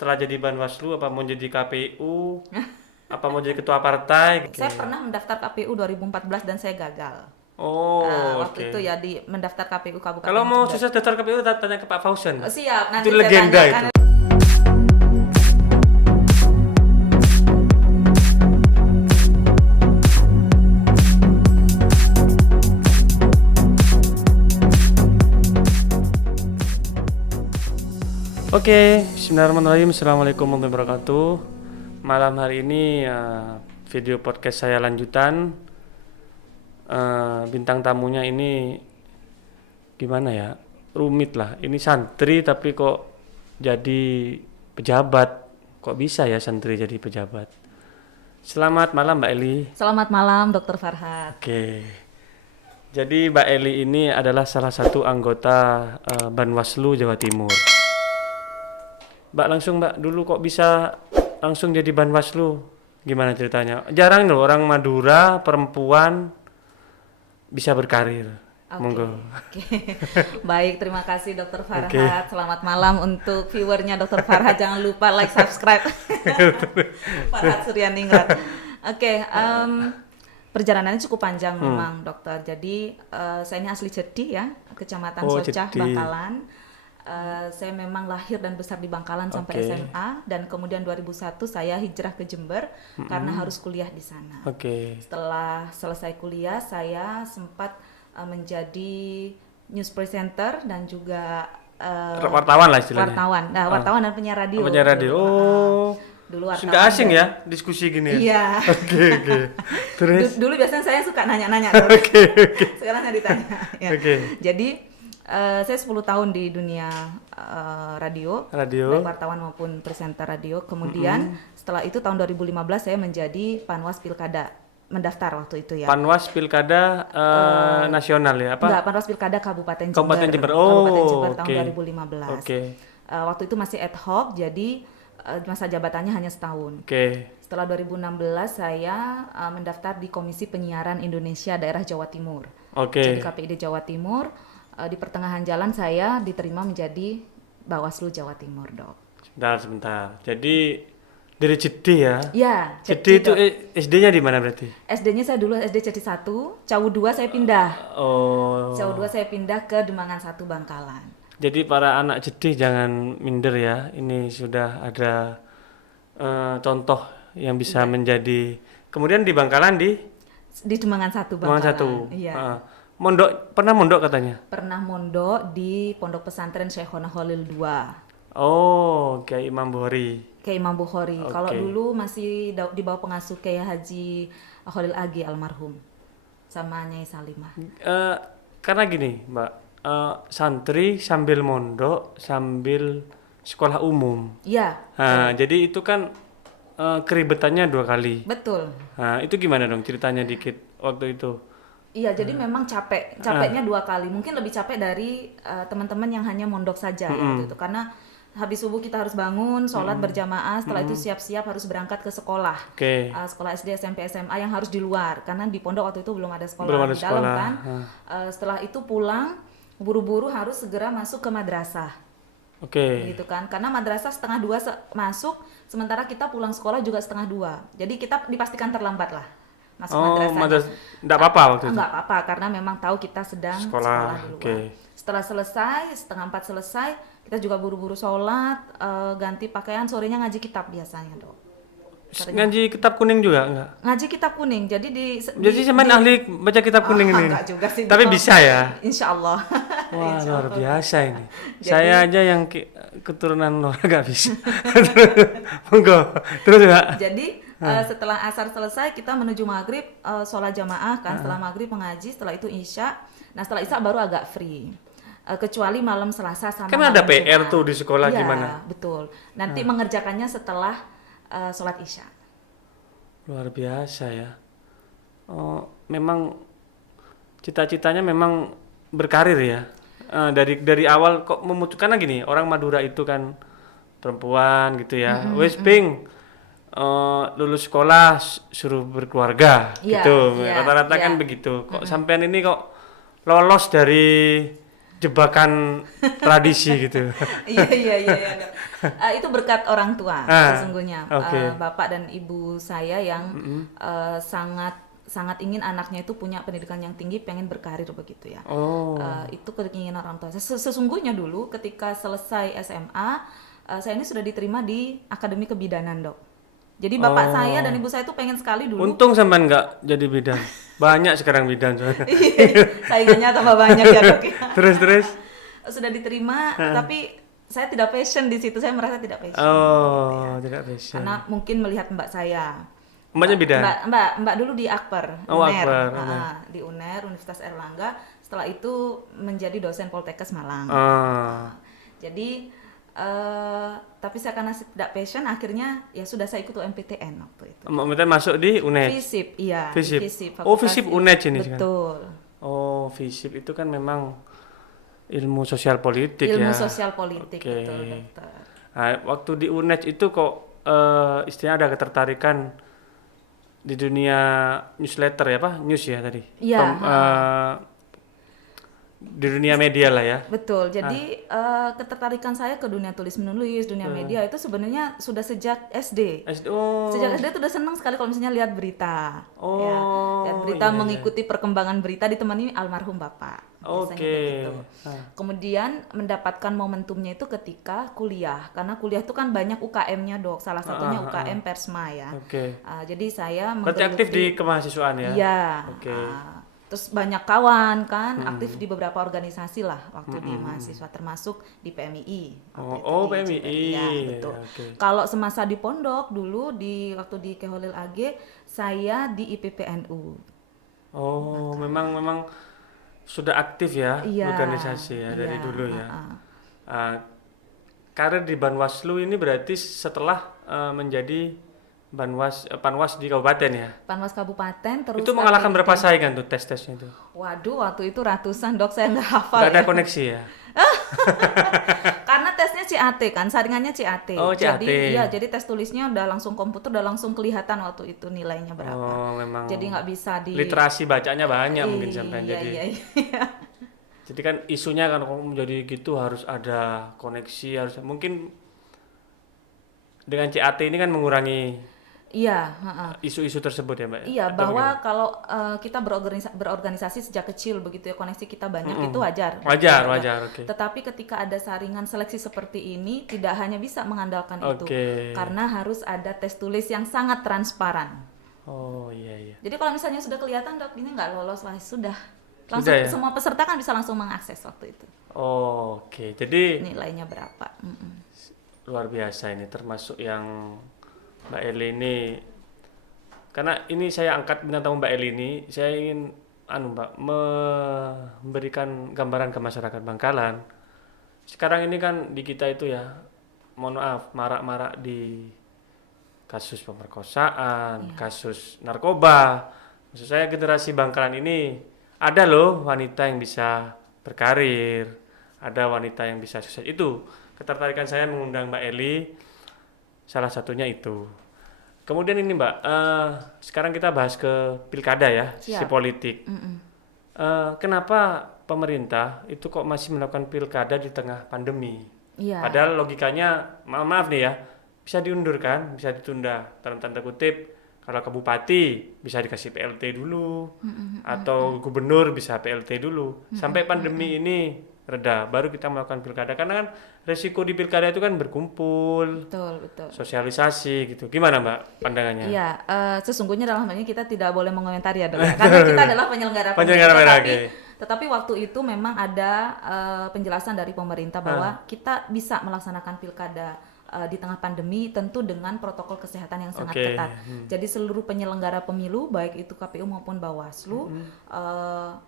setelah jadi Banwaslu apa mau jadi KPU apa mau jadi ketua partai? Saya pernah mendaftar KPU 2014 dan saya gagal. Oh, Waktu oke. itu ya di mendaftar KPU Kabupaten Kalau mau Jember. sukses daftar KPU tanya ke Pak Fauzan. Siap, nanti Itu saya legenda tanyakan. itu. Oke, bismillahirrahmanirrahim. Assalamualaikum warahmatullahi wabarakatuh. Malam hari ini video podcast saya lanjutan. Bintang tamunya ini gimana ya? Rumit lah. Ini santri tapi kok jadi pejabat. Kok bisa ya santri jadi pejabat? Selamat malam Mbak Eli. Selamat malam Dr. Farhat. Oke. Jadi Mbak Eli ini adalah salah satu anggota Banwaslu Jawa Timur. Mbak langsung Mbak dulu kok bisa langsung jadi Banwaslu? Gimana ceritanya? Jarang loh orang Madura perempuan bisa berkarir. Monggo. Oke. Baik, terima kasih Dr. Farhat. Selamat malam untuk viewernya Dr. Farhat. Jangan lupa like, subscribe. Farhat Suryaningrat. Oke, perjalanannya cukup panjang memang dokter. Jadi saya ini asli Cedi ya, Kecamatan Socah, Cedi. Bangkalan. Saya memang lahir dan besar di Bangkalan sampai SMA, dan kemudian 2001 saya hijrah ke Jember karena harus kuliah di sana. Setelah selesai kuliah saya sempat menjadi news presenter dan juga wartawan lah istilahnya. Wartawan dan penyiar radio. Penyiar radio. Dulu wartawan. Sudah asing ya diskusi gini. Iya. Oke. Terus Dulu biasanya saya suka nanya-nanya. Sekarang saya ditanya. Ya. Jadi saya 10 tahun di dunia radio, baik wartawan maupun presenter radio. Kemudian setelah itu tahun 2015 saya menjadi Panwas Pilkada, mendaftar waktu itu ya. Panwas Pilkada nasional ya apa? Enggak, Panwas Pilkada Kabupaten Jember. Kabupaten Jember. Kabupaten Jember tahun 2015. Waktu itu masih ad hoc, jadi masa jabatannya hanya setahun. Setelah 2016 saya mendaftar di Komisi Penyiaran Indonesia Daerah Jawa Timur. Jadi KPID Jawa Timur. Di pertengahan jalan saya diterima menjadi Bawaslu Jawa Timur, Dok. Sebentar. Jadi dari Cedi ya? Iya, Cedi itu SD-nya di mana berarti? SD-nya saya dulu SD Cedi 1, Cawu 2 saya pindah. Oh. Cawu 2 saya pindah ke Demangan 1 Bangkalan. Jadi para anak Cedi jangan minder ya. Ini sudah ada contoh yang bisa menjadi. Kemudian di Bangkalan di Demangan 1 Bangkalan. Demangan 1. Iya. Pernah mondok katanya? Pernah mondok di Pondok Pesantren Syekhona Khalil 2. Oh, Kiai Imam Bukhari. Kiai Imam Bukhari. Kalau dulu masih di bawah pengasuh Kiai Haji Khalil Agi almarhum sama Nyai Salimah. Karena gini, Mbak, santri sambil mondok sambil sekolah umum. Iya. Nah, jadi itu kan keribetannya 2 kali. Betul. Nah, itu gimana dong ceritanya dikit waktu itu? Iya, jadi memang capeknya 2 kali. Mungkin lebih capek dari teman-teman yang hanya mondok saja waktu itu, karena habis subuh kita harus bangun, sholat berjamaah, setelah itu siap-siap harus berangkat ke sekolah. Sekolah SD, SMP, SMA yang harus di luar, karena di pondok waktu itu belum ada sekolah di dalam kan. Setelah itu pulang, buru-buru harus segera masuk ke madrasah. Gitu kan, karena madrasah 1:30 masuk, sementara kita pulang sekolah juga 1:30. Jadi kita dipastikan terlambat lah masuk madrasah. Enggak apa-apa waktu itu? Enggak apa-apa, karena memang tahu kita sedang sekolah di luar. Setelah selesai, 3:30 selesai, kita juga buru-buru sholat, ganti pakaian, sorenya ngaji kitab biasanya, Dok. Ngaji kitab kuning juga enggak? Ngaji kitab kuning, jadi ahli baca kitab kuning ini? Enggak juga sih. Tapi bisa ya? Insya Allah. Wah, luar biasa ini. Saya aja yang keturunan luar enggak bisa. Monggo, terus Mbak. Jadi setelah asar selesai kita menuju maghrib, sholat jamaah kan. Setelah maghrib mengaji, setelah itu isya. Nah setelah isya baru agak free, kecuali malam Selasa sama kan malam ada PR Jumat. tuh di sekolah Iya, gimana? Betul. Nanti mengerjakannya setelah sholat isya. Luar biasa ya. Memang cita-citanya memang berkarir ya. Dari awal kok memutuskan gini, orang Madura itu kan perempuan gitu ya. Wes ping lulus sekolah suruh berkeluarga gitu. Rata-rata kan begitu. Kok sampean ini kok lolos dari jebakan tradisi gitu. Iya, Dok. Itu berkat orang tua sesungguhnya. Oke. Bapak dan ibu saya yang sangat sangat ingin anaknya itu punya pendidikan yang tinggi, pengen berkarir begitu ya. Oh. Itu keinginan orang tua. Sesungguhnya dulu ketika selesai SMA, saya ini sudah diterima di Akademi Kebidanan, Dok. Jadi bapak saya dan ibu saya itu pengen sekali dulu. Untung sampean nggak jadi bidan. Banyak sekarang bidan soalnya. Saingannya tambah banyak ya, Dok. Ya. Terus. Sudah diterima, tapi saya tidak passion di situ. Saya merasa tidak passion. Oh, tidak passion. Karena mungkin melihat mbak saya. Mbaknya bidan. Mbak dulu di Akper, Oh, UNER. Akper. Di UNER, Universitas Erlangga. Setelah itu menjadi dosen Poltekkes Malang. Jadi tapi saya karena tidak passion, akhirnya ya sudah saya ikut UMPTN waktu itu. Mbak masuk di UNED. FISIP, iya. FISIP. FISIP, FISIP UNED ini kan. Betul. Oh, FISIP itu kan memang ilmu sosial politik ya. Ilmu sosial politik, Oke. betul, dokter. Nah, waktu di UNED itu kok istilahnya ada ketertarikan di dunia newsletter ya, Pak? News ya tadi. Iya. Di dunia media lah ya. Betul. Jadi ketertarikan saya ke dunia tulis menulis, dunia media itu sebenarnya sudah sejak SD. Sejak SD tuh udah senang sekali kalau misalnya lihat berita. Ya, lihat berita, mengikuti perkembangan berita ditemani almarhum bapak. Biasanya begitu. Kemudian mendapatkan momentumnya itu ketika kuliah, karena kuliah itu kan banyak UKM-nya, Dok. Salah satunya UKM Persma ya. Jadi saya berarti aktif di kemahasiswaan ya? Iya. Terus banyak kawan kan, aktif di beberapa organisasi lah waktu di mahasiswa, termasuk di PMII. PMII. Ya, betul. Kalau semasa di pondok dulu waktu di Keholil AG, saya di IPPNU. Memang sudah aktif ya, organisasi ya dari dulu ya. Karir di Banwaslu ini berarti setelah menjadi Panwas di kabupaten ya? Panwas kabupaten, terus itu mengalahkan berapa saingan tuh tes-tesnya itu? Waduh, waktu itu ratusan, Dok, saya nggak hafal. Nggak ada koneksi ya? Karena tesnya CAT kan, saringannya CAT. CAT. Jadi tes tulisnya udah langsung komputer, udah langsung kelihatan waktu itu nilainya berapa. Memang. Jadi nggak bisa literasi bacanya banyak mungkin sampai jadi. Iya. Jadi kan isunya kan kalau menjadi gitu harus ada koneksi, harus mungkin dengan CAT ini kan mengurangi isu-isu tersebut ya, Mbak? Iya, bahwa kalau kita berorganisasi sejak kecil begitu ya, koneksi kita banyak, itu wajar. Wajar. Okay. Tetapi ketika ada saringan seleksi seperti ini, tidak hanya bisa mengandalkan itu, karena harus ada tes tulis yang sangat transparan. Iya. Jadi kalau misalnya sudah kelihatan, Dok, ini nggak lolos, sudah langsung ya? Semua peserta kan bisa langsung mengakses waktu itu. Jadi nilainya berapa? Luar biasa ini, termasuk yang Mbak Eli ini, karena ini saya angkat bintang tamu Mbak Eli ini, saya ingin Mbak memberikan gambaran ke masyarakat Bangkalan. Sekarang ini kan di kita itu ya, mohon maaf, marak-marak di kasus pemerkosaan, kasus narkoba. Maksud saya generasi Bangkalan ini ada loh wanita yang bisa berkarir, ada wanita yang bisa sukses. Itu ketertarikan saya mengundang Mbak Eli, salah satunya itu. Kemudian ini Mbak, sekarang kita bahas ke pilkada ya, sisi politik. Kenapa pemerintah itu kok masih melakukan pilkada di tengah pandemi? Padahal logikanya, maaf nih ya, bisa diundur kan, bisa ditunda. Dalam tanda kutip, kalau ke bupati bisa dikasih PLT dulu, atau gubernur bisa PLT dulu, sampai pandemi ini reda, baru kita melakukan pilkada. Karena kan resiko di pilkada itu kan berkumpul, betul. Sosialisasi gitu. Gimana Mbak pandangannya? Iya, sesungguhnya dalam hal ini kita tidak boleh mengomentari ya, Dok. Karena kita adalah penyelenggara tetapi waktu itu memang ada penjelasan dari pemerintah bahwa kita bisa melaksanakan pilkada di tengah pandemi, tentu dengan protokol kesehatan yang sangat ketat. Jadi seluruh penyelenggara pemilu, baik itu KPU maupun Bawaslu,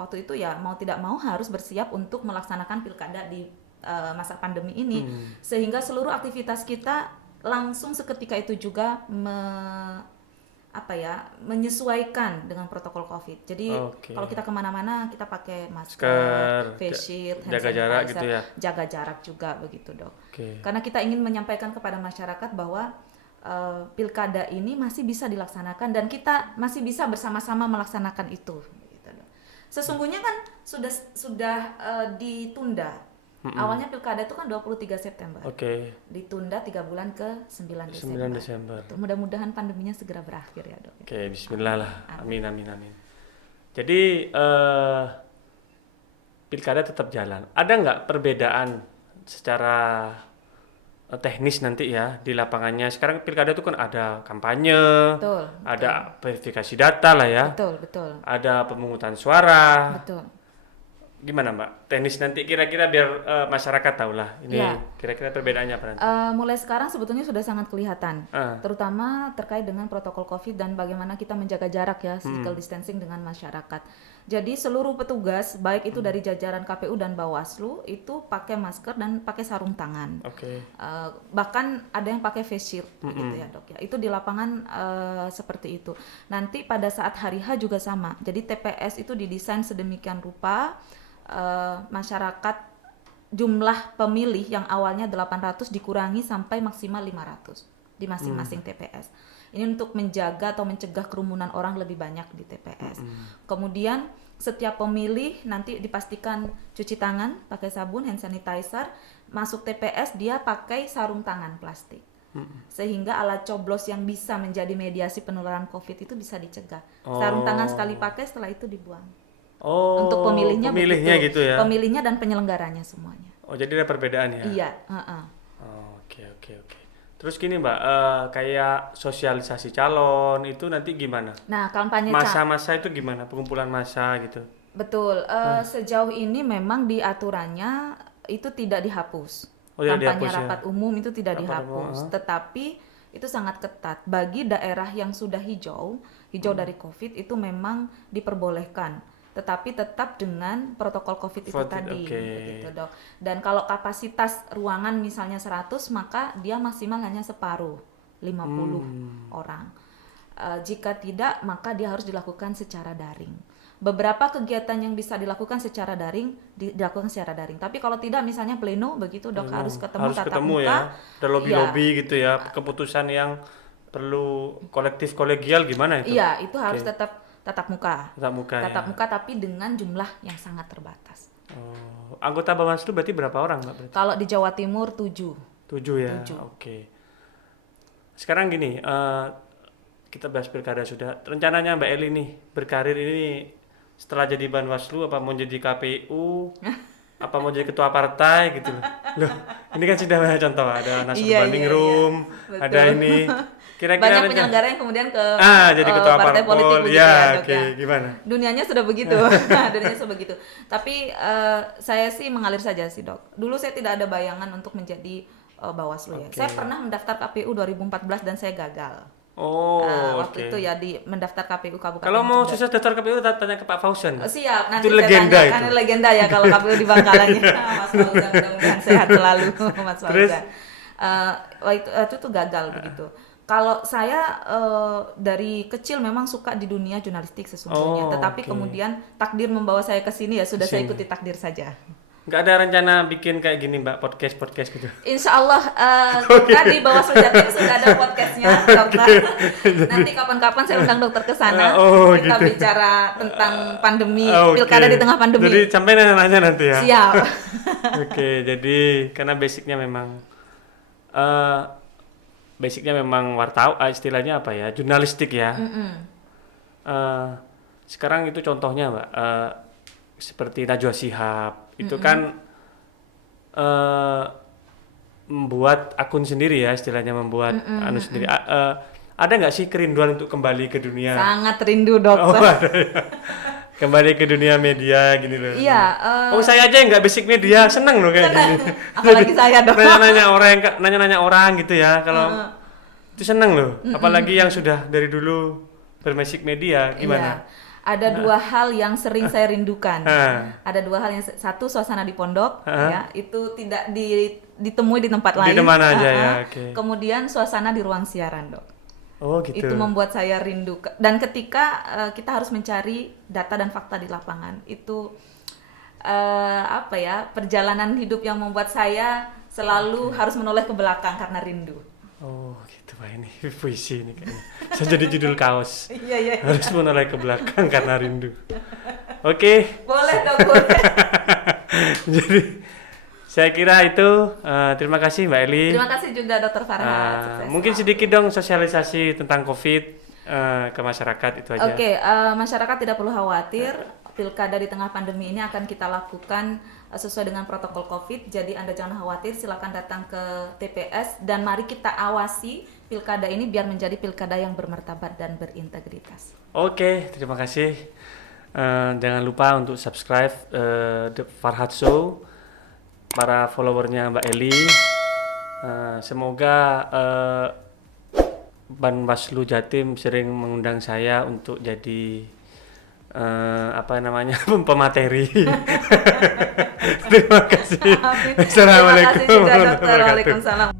waktu itu ya mau tidak mau harus bersiap untuk melaksanakan pilkada di masa pandemi ini, sehingga seluruh aktivitas kita langsung seketika itu juga menyesuaikan dengan protokol COVID. Jadi kalau kita kemana-mana kita pakai masker, face shield, hand jaga jarak gitu ya. Jaga jarak juga begitu, Dok. Karena kita ingin menyampaikan kepada masyarakat bahwa pilkada ini masih bisa dilaksanakan dan kita masih bisa bersama-sama melaksanakan itu. Gitu, Dok. Sesungguhnya kan sudah ditunda. Awalnya pilkada itu kan 23 September. Oke. Ditunda 3 bulan ke 9 Desember. 9 Desember. Tuh, mudah-mudahan pandeminya segera berakhir ya, Dok. Oke, bismillah lah. Amin, amin, amin. Jadi pilkada tetap jalan. Ada nggak perbedaan secara teknis nanti ya di lapangannya? Sekarang pilkada itu kan ada kampanye, Betul. ada verifikasi data lah ya, Betul. ada pemungutan suara. Betul. Gimana Mbak? Teknis nanti kira-kira biar masyarakat tahu lah. Ini Ya. kira-kira perbedaannya apa nanti? Mulai sekarang sebetulnya sudah sangat kelihatan, Ah. terutama terkait dengan protokol COVID dan bagaimana kita menjaga jarak ya, physical distancing dengan masyarakat. Jadi seluruh petugas, baik itu dari jajaran KPU dan Bawaslu, itu pakai masker dan pakai sarung tangan. Oke. Bahkan ada yang pakai face shield, gitu ya Dok ya. Itu di lapangan seperti itu. Nanti pada saat hari H juga sama. Jadi TPS itu didesain sedemikian rupa. Masyarakat jumlah pemilih yang awalnya 800 dikurangi sampai maksimal 500 di masing-masing TPS. Ini untuk menjaga atau mencegah kerumunan orang lebih banyak di TPS. Kemudian setiap pemilih nanti dipastikan cuci tangan pakai sabun, hand sanitizer, masuk TPS dia pakai sarung tangan plastik. Sehingga alat coblos yang bisa menjadi mediasi penularan COVID itu bisa dicegah. Sarung tangan sekali pakai, setelah itu dibuang. Oh, Untuk pemilihnya begitu. gitu ya. Pemilihnya dan penyelenggaranya semuanya. Oh, jadi ada perbedaan ya? Iya, Oh, oke. Terus gini Mbak, kayak sosialisasi calon itu nanti gimana? Nah, kampanye Masa-masa itu gimana? Pengumpulan masa gitu. betul. Sejauh ini memang di aturannya itu tidak dihapus. Oh, tidak Kampanye dihapus ya? rapat umum itu tidak Rapat dihapus, umum, tetapi itu sangat ketat. Bagi daerah yang sudah hijau dari COVID itu memang diperbolehkan. Tetapi tetap dengan protokol COVID itu tadi, begitu Dok. Dan kalau kapasitas ruangan misalnya 100, maka dia maksimal hanya separuh, 50 orang. Jika tidak, maka dia harus dilakukan secara daring. Beberapa kegiatan yang bisa dilakukan secara daring, dilakukan secara daring. Tapi kalau tidak, misalnya pleno, begitu Dok, harus ketemu tatap muka. Ya. Ada lobby-lobby gitu ya, keputusan yang perlu kolektif kolegial gimana itu? Iya, itu harus tetap tatap muka. Tatap muka tapi dengan jumlah yang sangat terbatas. Oh, anggota Bawaslu berarti berapa orang Mbak? Berarti? Kalau di Jawa Timur 7. 7 ya. 7. Oke. Sekarang gini, kita bahas pilkada sudah. Rencananya Mbak Eli nih berkarir ini setelah jadi Banwaslu apa mau jadi KPU? Apa mau jadi ketua partai gitu loh. Loh, ini kan sudah banyak contoh, ada National Banding Room, ada ini. Kira-kira banyak penyelenggara yang kemudian ke jadi ketua partai politik begitu ya, Dok, oke. ya. Gimana? Dunianya sudah begitu. Dunianya sudah begitu. Tapi saya sih mengalir saja sih Dok. Dulu saya tidak ada bayangan untuk menjadi Bawaslu ya. Saya pernah mendaftar KPU 2014 dan saya gagal. Waktu itu ya di mendaftar KPU Kabupaten. Kalau mau Jember. sukses daftar KPU tanya ke Pak Fauzan. Siap, nanti itu saya legenda tanya. itu. Kan legenda ya kalau KPU di Bangkalan ya. Mas Fauzan mudah-mudahan sehat selalu Mas Fauzan. Waktu itu gagal begitu. Kalau saya dari kecil memang suka di dunia jurnalistik sesungguhnya, tetapi kemudian takdir membawa saya ke sini ya sudah saya ikuti takdir saja. Nggak ada rencana bikin kayak gini Mbak, podcast gitu? Insya Allah kita di Bawaslu Jatim sudah ada podcastnya dokter. Nanti kapan-kapan saya undang dokter ke sana. Kita bicara tentang pandemi, pilkada di tengah pandemi. Jadi sampai nanya-nanya nanti ya. Siap. Oke, jadi karena basicnya memang wartawan, istilahnya apa ya, jurnalistik ya. Sekarang itu contohnya Mbak, seperti Najwa Shihab itu kan membuat akun sendiri ya, istilahnya membuat anu sendiri. Ada nggak sih kerinduan untuk kembali ke dunia? Sangat rindu dokter. Ada ya. Kembali ke dunia media gini loh. Iya. Saya aja yang nggak basic media seneng loh kayak gini. Apalagi saya dong. Nanya-nanya orang gitu ya. Kalau itu seneng loh. Apalagi yang sudah dari dulu berbasic media gimana? Iya. Ada dua hal yang sering saya rindukan. Ada dua hal yang satu suasana di pondok ya, itu tidak ditemui di tempat lain. Di mana aja ya. Okay. Kemudian suasana di ruang siaran, Dok. Oh gitu. Itu membuat saya rindu. Dan ketika kita harus mencari data dan fakta di lapangan, itu perjalanan hidup yang membuat saya selalu harus menoleh ke belakang karena rindu. Oh gitu Pak, ini puisi ini kayaknya. Saya jadi judul kaos. Iya. Harus menoleh ke belakang karena rindu. Oke. Boleh dong, boleh. Jadi saya kira itu terima kasih Mbak Eli. Terima kasih juga Dokter Farhat. Sukses Mungkin selalu. sedikit dong sosialisasi tentang COVID ke masyarakat itu aja. Oke, masyarakat tidak perlu khawatir. Pilkada di tengah pandemi ini akan kita lakukan sesuai dengan protokol COVID. Jadi Anda jangan khawatir, silakan datang ke TPS dan mari kita awasi pilkada ini biar menjadi pilkada yang bermartabat dan berintegritas. Oke, terima kasih. Jangan lupa untuk subscribe The Farhat Show, para followernya Mbak Eli. Semoga Banwaslu Jatim sering mengundang saya untuk jadi pemateri. Terima kasih. Amin. Terima Assalamualaikum kasih juga Dokter. warahmatullahi wabarakatuh. Waalaikumsalam.